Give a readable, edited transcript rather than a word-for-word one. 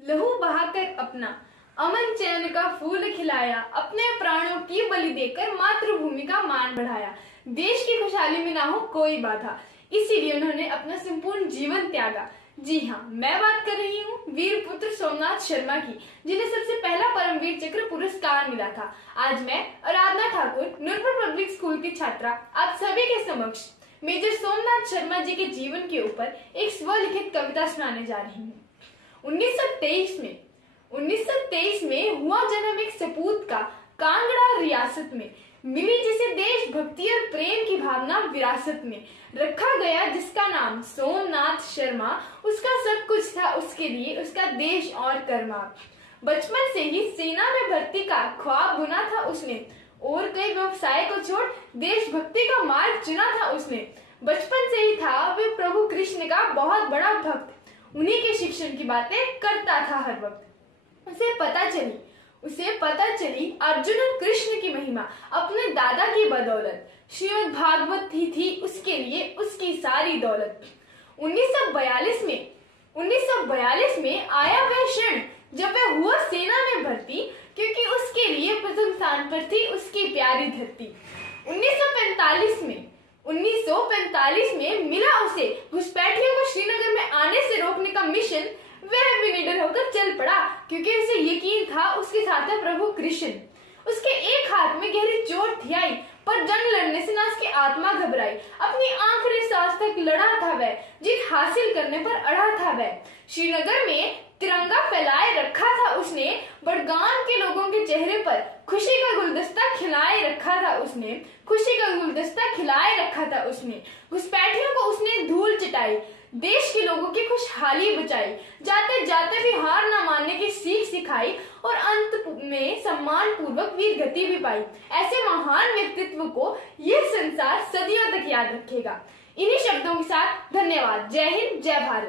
लहू बहाकर अपना अमन चैन का फूल खिलाया, अपने प्राणों की बलि देकर मातृभूमि का मान बढ़ाया। देश की खुशहाली में ना हो कोई बाधा, इसीलिए उन्होंने अपना संपूर्ण जीवन त्यागा। जी हाँ, मैं बात कर रही हूँ वीर पुत्र सोमनाथ शर्मा की, जिन्हें सबसे पहला परमवीर चक्र पुरस्कार मिला था। आज मैं आराधना ठाकुर नूरपुर पब्लिक स्कूल की छात्रा आप सभी के समक्ष मेजर सोमनाथ शर्मा जी के जीवन के ऊपर एक स्वलिखित कविता सुनाने जा रही हूँ। 1923 में हुआ जन्म एक सपूत का कांगड़ा रियासत में, मिली जिसे देशभक्ति और प्रेम की भावना विरासत में। रखा गया जिसका नाम सोमनाथ शर्मा, उसका सब कुछ था उसके लिए उसका देश और कर्मा। बचपन से ही सेना में भर्ती का ख्वाब बुना था उसने, और कई व्यवसाय को छोड़ देशभक्ति का मार्ग चुना था उसने। बचपन से ही था वे प्रभु कृष्ण का बहुत बड़ा भक्त, उन्हीं के शिक्षण की बातें करता था हर वक्त। उसे पता चली अर्जुन और कृष्ण की महिमा अपने दादा की बदौलत। श्रीमद् भागवत ही थी उसके लिए उसकी सारी दौलत। 1942 में आया वह क्षण जब वह हुआ सेना में भर्ती, क्योंकि उसके लिए प्रथम स्थान पर थी उसकी प्यारी धरती। 1945 में मिला उसे घुसपैठियों को श्रीनगर में आने से रोकने का मिशन। वह भी निडर होकर चल पड़ा, क्योंकि उसे यकीन था उसके साथ है प्रभु कृष्ण। उसके एक हाथ में गहरी चोट थी आई, पर जंग लड़ने से ना उसकी आत्मा घबराई। अपनी आखिरी सांस तक लड़ा था वह, जीत हासिल करने पर अड़ा था वह। श्रीनगर में तिरंगा फैलाए रखा था उसने, बड़गाम के लोगों के चेहरे पर खुशी का गुलदस्ता खिलाए रखा था उसने। घुसपैठियों को उसने धूल चटाई, देश के लोगों की खुशहाली बचाई। जाते जाते भी हार न मानने की सीख सिखाई, और अंत में सम्मान पूर्वक वीर गति भी पाई। ऐसे महान व्यक्तित्व को यह संसार सदियों तक याद रखेगा। इन्हीं शब्दों के साथ धन्यवाद। जय हिंद, जय भारत।